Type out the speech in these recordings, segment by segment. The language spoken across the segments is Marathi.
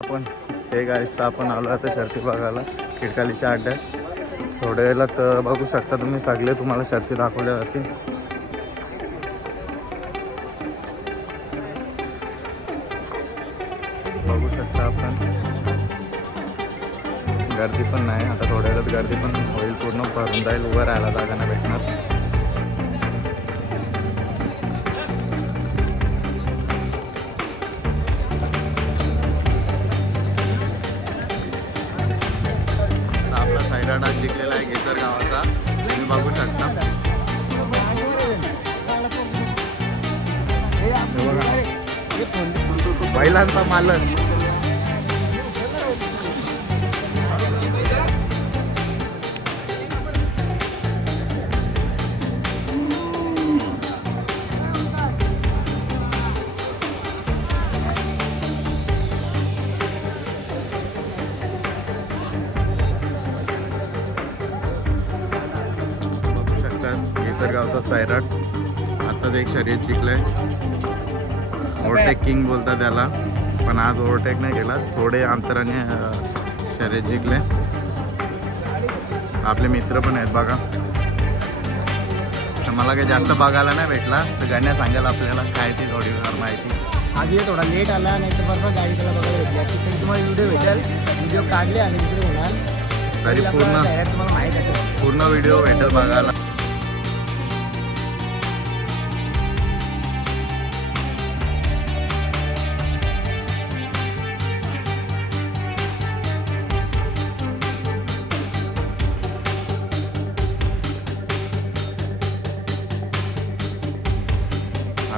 आपण हे गाईस आपण आलो आता शर्ती बघायला खिडकालीच्या अड्ड्यात. थोड्या वेळात बघू शकता तुम्ही सगळे तुम्हाला शर्ती दाखवल्या जातील. बघू शकता आपण गर्दी पण नाही. आता थोड्या वेळात गर्दी पण होईल, पूर्ण भरून जाईल, उभं राहायला जागा नाही भेटणार. साईड जिंकलेला आहे केसर गावाचा, तुम्ही बघू शकता. बैलांचा मालक केसरगावचा सायराट आत्ताच एक शर्यत जिंकलंय. ओव्हरटेक किंग बोलतात त्याला, पण आज ओव्हरटेक नाही केला, थोडे अंतराने शर्यत जिंकले. आपले मित्र पण आहेत बघा. तर मला काही जास्त बघायला नाही भेटला, तर गाण्या सांगाल आपल्याला काय ती थोडीफार माहिती. आज ये थोडा लेट आला, नाही तर बरोबर गाडी त्याला बघायला भेटली असती. तरी तुम्हाला व्हिडिओ भेटेल, व्हिडिओ काढले आणि तिकडे होणार तरी तुम्हाला माहीत असेल, पूर्ण व्हिडिओ भेटेल बघायला.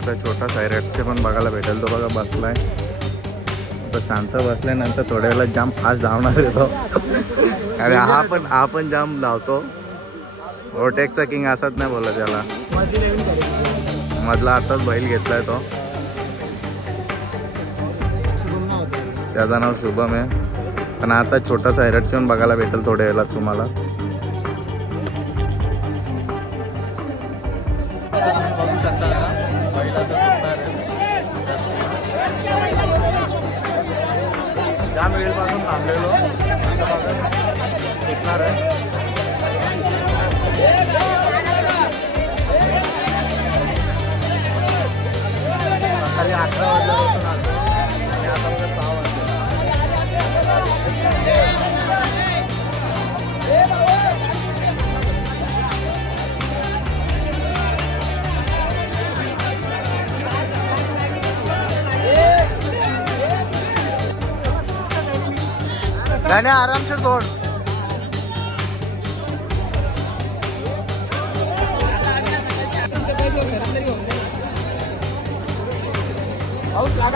आता छोटा सायरटचे पण बघायला भेटेल. तो बघा बसलाय, तो शांत बसल्यानंतर थोड्या वेळेला जाम फास्ट धावणार येतो. अरे हा पण जाम धावतो. ओव्हरटेकचा किंग असत नाही बोला त्याला. मधला आताच बैल घेतलाय तो, त्याचं नाव शुभम आहे. पण आता छोटा सायरटचे पण बघायला भेटेल थोड्या वेळेला तुम्हाला. जाम वेळपासून थांबलेलो, सुटणार आहे. सकाळी 11 वाजल्यापासून आलो आणि आता बघा 6 वाजले. गाण्या आरामशीर सोड.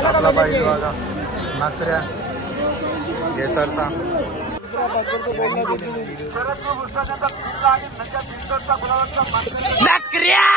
आपला पाहिजे बघा नाकऱ्या केसरचा. नकऱ्या